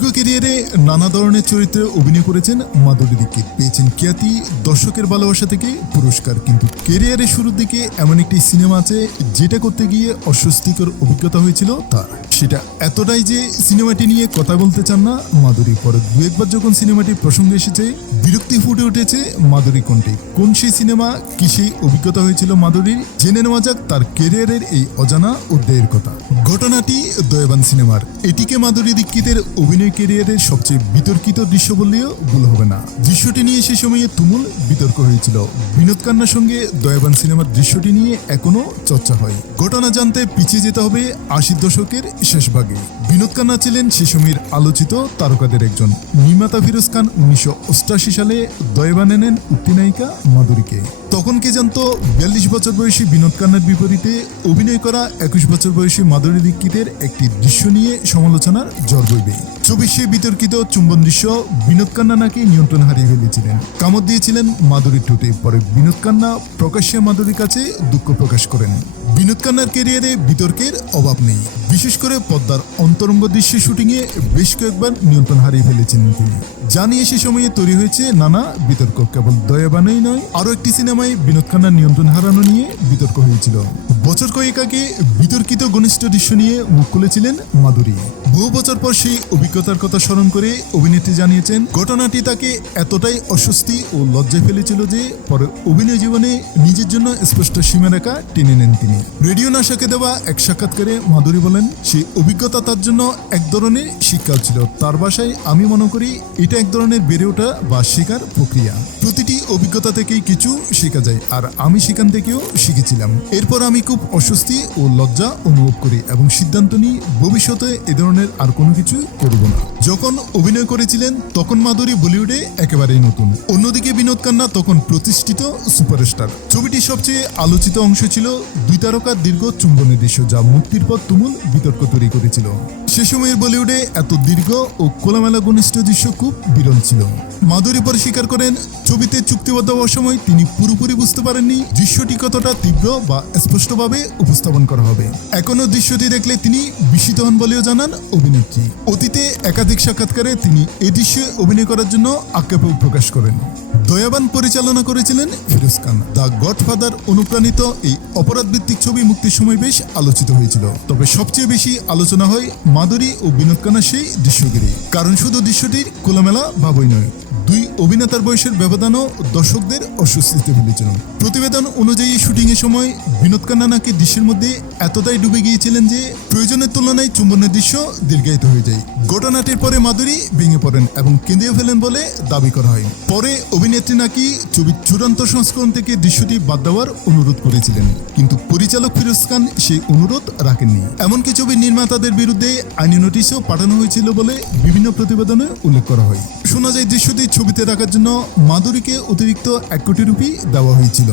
দীর্ঘ ক্যারিয়ারে নানা ধরনের চরিত্রে অভিনয় করেছেন মাধুরী দীক্ষিত, পেয়েছেন খ্যাতি, দর্শকের ভালোবাসা থেকে পুরস্কার। কিন্তু ক্যারিয়ারের শুরুর দিকে এমন একটি সিনেমা আছে যেটা করতে গিয়ে অস্বস্তিকর অভিজ্ঞতা হয়েছিল তার। সেটা এতটাই যে সিনেমাটি নিয়ে কথা বলতে চান না মাধুরী। পরে দু একবার যখন সিনেমাটি প্রসঙ্গে এসেছে বিরক্তি ফুটে উঠেছে মাধুরী কণ্ঠে। কোন সেই সিনেমা, কি সেই অভিজ্ঞতা হয়েছিল মাধুরীর, জেনে নেওয়া যাক তার ক্যারিয়ারের এই অজানা অধ্যায়ের কথা। ঘটনাটি দয়াবান সিনেমার। এটিকে মাধুরী দীক্ষিতের অভিনয় ক্যারিয়ারের সবচেয়ে বিতর্কিত দৃশ্য বললেও ভুল হবে না। দৃশ্যটি নিয়ে সে সময়ে তুমুল বিতর্ক হয়েছিল। বিনোদ খান্নার সঙ্গে দয়াবান সিনেমার দৃশ্যটি নিয়ে এখনো চর্চা হয়। ঘটনা জানতে পিছিয়ে যেতে হবে ৮০ দশকের শেষ ভাগে। বিনোদ খান্না ছিলেন সে সময়ের আলোচিত তারকাদের একজন। নির্মাতা ফিরোজ খান ১৯৮৮ সালে দয়াবান এনেন উঠতি নায়িকা মাধুরীকে। তখন কে জানতো ৪২ বছর বয়সী বিনোদ খান্নার বিপরীতে অভিনয় করা ২১ বছর বয়সী মাধুরী দীক্ষিতের একটি দৃশ্য নিয়ে সমালোচনার ঝড় বইবে। ছবির বিতর্কিত চুম্বন দৃশ্য বিনোদ খান্না নাকি নিয়ন্ত্রণ হারিয়ে ফেলেছিলেন, কামড় দিয়েছিলেন মাধুরীর ঠোঁটে। পরে বিনোদ খান্না প্রকাশ্যে মাধুরীর কাছে দুঃখ প্রকাশ করেন। বিনোদ খান্নার ক্যারিয়ারে বিতর্কের অভাব নেই। বিশেষ করে পদ্মার অন্তরঙ্গ দৃশ্যের শুটিংয়ে বেশ কয়েকবার নিয়ন্ত্রণ হারিয়ে ফেলেছিলেন তিনি। জানিয়ে সে সময়ে তৈরি হয়েছে নানা বিতর্ক। কেবল দয়াবানেই নয়, আরও একটি সিনেমায় বিনোদ খান্নার নিয়ন্ত্রণ হারানো নিয়ে বিতর্ক হয়েছিল। বছর কয়েক আগে বিতর্কিত ঘনিষ্ঠ দৃশ্য নিয়ে মুখ খুলেছিলেন মাধুরী। বহু বছর পর সেই অভিজ্ঞতার কথা স্মরণ করে অভিনেত্রী জানিয়েছেন ঘটনাটি তাকে এতটাই অস্বস্তি ও লজ্জায় ফেলেছিল যে পরে অভিনয় জীবনে নিজের জন্য স্পষ্ট সীমারেখা টেনে নেন তিনি। রেডিও নাশাকে দেওয়া এক সাক্ষাৎকারে মাধুরী বলেন, সেই অভিজ্ঞতা তার জন্য এক ধরনের শিক্ষা ছিল। তার ভাষায়, আমি মনে করি এটা এক ধরনের বেড়ে ওঠা বা শেখার প্রক্রিয়া। প্রতিটি অভিজ্ঞতা থেকেই কিছু শেখা যায়, আর আমি সেখান থেকেও শিখেছিলাম। এরপর আমি খুব অস্বস্তি ও লজ্জা অনুভব করি এবং সিদ্ধান্ত নিই ভবিষ্যতে এ ধরনের আর কোনো কিছু করব না। যখন অভিনয় করেছিলেন তখন মাধুরী বলিউডে একেবারেই নতুন। অন্যদিকে বিনোদ খান্না তখন প্রতিষ্ঠিত সুপারস্টার। ছবিটির সবচেয়ে আলোচিত অংশ ছিল দুই তারকার দীর্ঘ চুম্বনের দৃশ্য, যা মুক্তির পর তুমুল বিতর্ক তৈরি করেছিল। সে সময়ের বলিউডে এত দীর্ঘ ও খোলামেলা ঘনিষ্ঠ দৃশ্য খুব বিরল ছিল। মাধুরী পরে স্বীকার করেন, ছবিতে চুক্তিবদ্ধ হওয়ার সময় তিনি পুরোপুরি বুঝতে পারেননি দৃশ্যটি কতটা তীব্র বা স্পষ্টভাবে উপস্থাপন করা হবে। এখনো দৃশ্যটি দেখলে তিনি বিস্মিত হন বলেও জানান অভিনেত্রী। অতীতে একাধিক সাক্ষাৎকারে তিনি এই দৃশ্যে অভিনয় করার জন্য আক্ষেপ প্রকাশ করেন। দয়াবান পরিচালনা করেছিলেন ফিরোজ খান। দ্য গডফাদার অনুপ্রাণিত এই অপরাধ ভিত্তিক ছবি মুক্তির সময় বেশ আলোচিত হয়েছিল। তবে সবচেয়ে বেশি আলোচনা হয় মাধুরী ও বিনোদ খান্নার সেই দৃশ্যগিরি। কারণ শুধু দৃশ্যটির খোলামেলা ভাবই নয়, দুই অভিনেতার বয়সের ব্যবধানও দর্শকদের অস্বস্তিতে ফেলেছিল। প্রতিবেদন অনুযায়ী শুটিংয়ের সময় বিনোদ খান্না নাকি দৃশ্যের মধ্যে এতটাই ডুবে গিয়েছিলেন যে প্রয়োজনের তুলনায় চুম্বনের দৃশ্য দীর্ঘায়িত হয়ে যায়। ঘটনাটির পরে মাধুরী ভেঙে পড়েন এবং কেঁদেও ফেলেন বলে দাবি করা হয়। পরে অভিনেত্রী নাকি ছবির চূড়ান্ত সংস্করণ থেকে দৃশ্যটি বাদ দেওয়ার অনুরোধ করেছিলেন, কিন্তু পরিচালক ফিরোজ খান সেই অনুরোধ রাখেননি। এমনকি ছবির নির্মাতাদের বিরুদ্ধে আইনি নোটিশও পাঠানো হয়েছিল বলে বিভিন্ন প্রতিবেদনে উল্লেখ করা হয়। শোনা যায় দৃশ্যটি ছবিতে রাখার জন্য মাধুরীকে অতিরিক্ত ১ কোটি রুপি দেওয়া হয়েছিল।